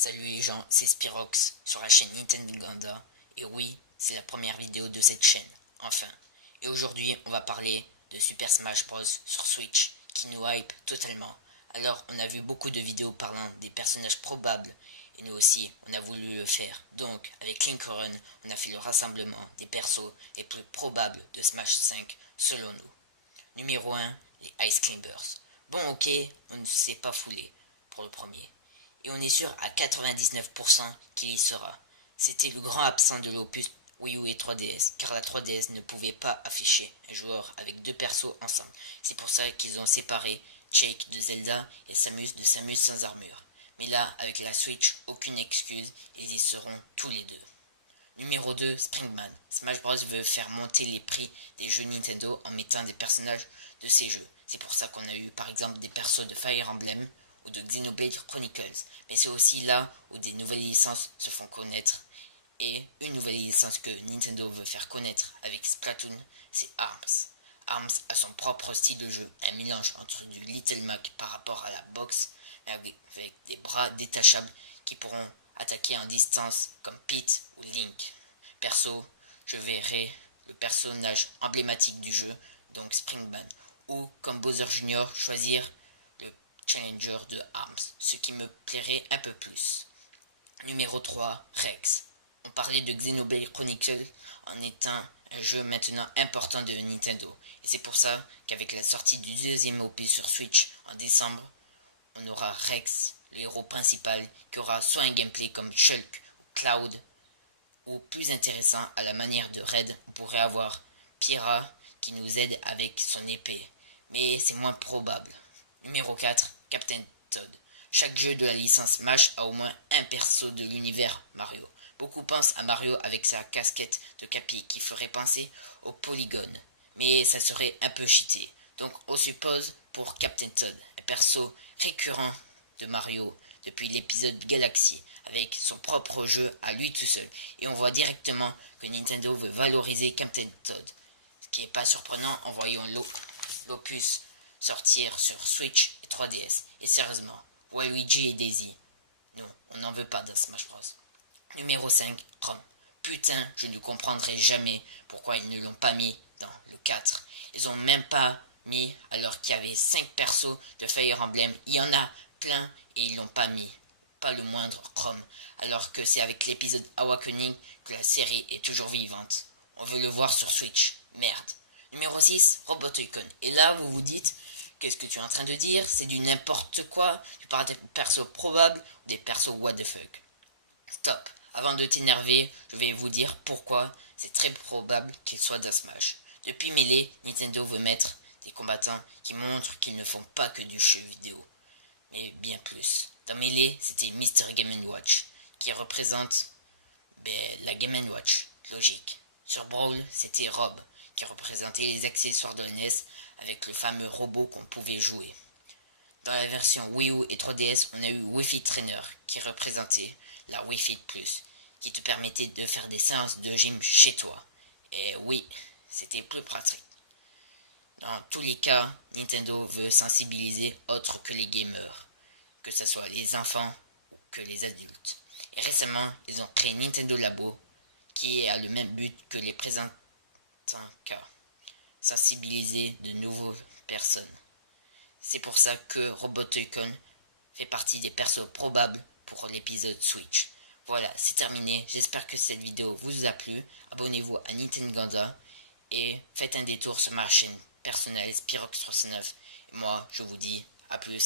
Salut les gens, c'est Spirox sur la chaîne Nintendo Ganda. Et oui, c'est la première vidéo de cette chaîne, enfin. Et aujourd'hui, on va parler de Super Smash Bros sur Switch, qui nous hype totalement. Alors, on a vu beaucoup de vidéos parlant des personnages probables, et nous aussi, on a voulu le faire. Donc, avec Linkoren, on a fait le rassemblement des persos les plus probables de Smash 5, selon nous. Numéro 1, les Ice Climbers. Bon ok, on ne s'est pas foulé pour le premier. Et on est sûr à 99% qu'il y sera. C'était le grand absent de l'opus Wii U et 3DS, car la 3DS ne pouvait pas afficher un joueur avec deux persos ensemble. C'est pour ça qu'ils ont séparé Jake de Zelda et Samus de Samus sans armure. Mais là, avec la Switch, aucune excuse, ils y seront tous les deux. Numéro 2, Springman. Smash Bros veut faire monter les prix des jeux Nintendo en mettant des personnages de ces jeux. C'est pour ça qu'on a eu par exemple des persos de Fire Emblem ou de Xenoblade Chronicles. Mais c'est aussi là où des nouvelles licences se font connaître. Et une nouvelle licence que Nintendo veut faire connaître avec Splatoon, c'est ARMS. ARMS a son propre style de jeu, un mélange entre du Little Mac par rapport à la boxe, mais avec des bras détachables qui pourront attaquer en distance comme Pete ou Link. Perso, je verrai le personnage emblématique du jeu, donc Springman, ou comme Bowser Jr. choisir le challenger de ARMS, ce qui me plairait un peu plus. Numéro 3, Rex. On parlait de Xenoblade Chronicles en étant un jeu maintenant important de Nintendo. Et c'est pour ça qu'avec la sortie du deuxième opus sur Switch en décembre, on aura Rex, le héros principal, qui aura soit un gameplay comme Shulk ou Cloud, ou plus intéressant à la manière de Red, on pourrait avoir Pyra qui nous aide avec son épée. Mais c'est moins probable. Numéro 4, Captain Toad. Chaque jeu de la licence Smash a au moins un perso de l'univers Mario. Beaucoup pensent à Mario avec sa casquette de Capi qui ferait penser au polygone. Mais ça serait un peu cheaté. Donc on suppose pour Captain Toad, un perso récurrent de Mario depuis l'épisode Galaxy, avec son propre jeu à lui tout seul. Et on voit directement que Nintendo veut valoriser Captain Toad. Ce qui n'est pas surprenant en voyant l'opus sortir sur Switch et 3DS. Et sérieusement, Waluigi et Daisy, non, on n'en veut pas dans Smash Bros. Numéro 5, Rom. Putain, je ne comprendrai jamais pourquoi ils ne l'ont pas mis dans le 4. Ils ont même pas mis alors qu'il y avait 5 persos de Fire Emblem. Il y en a plein et ils l'ont pas mis. Pas le moindre Chrome. Alors que c'est avec l'épisode Awakening que la série est toujours vivante. On veut le voir sur Switch. Merde. Numéro 6, Robotocon. Et là, vous vous dites, qu'est-ce que tu es en train de dire? C'est du n'importe quoi. Tu parles des persos probables ou des persos what the fuck. Stop. Avant de t'énerver, je vais vous dire pourquoi c'est très probable qu'il soit dans Smash. Depuis Melee, Nintendo veut mettre des combattants qui montrent qu'ils ne font pas que du jeu vidéo, mais bien plus. Dans Melee, c'était Mr. Game & Watch, qui représente la Game & Watch, logique. Sur Brawl, c'était Rob, qui représentait les accessoires de NES avec le fameux robot qu'on pouvait jouer. Dans la version Wii U et 3DS, on a eu Wi-Fi Trainer, qui représentait la Wi-Fi Plus, qui te permettait de faire des séances de gym chez toi. Et oui, c'était plus pratique. Dans tous les cas, Nintendo veut sensibiliser autres que les gamers, que ce soit les enfants ou que les adultes. Et récemment, ils ont créé Nintendo Labo, qui a le même but que les présentants cas, sensibiliser de nouvelles personnes. C'est pour ça que Robotocon fait partie des persos probables pour l'épisode Switch. Voilà, c'est terminé. J'espère que cette vidéo vous a plu. Abonnez-vous à Nintendo Ganda et faites un détour sur ma chaîne personnelle Spirox39. Et moi, je vous dis à plus.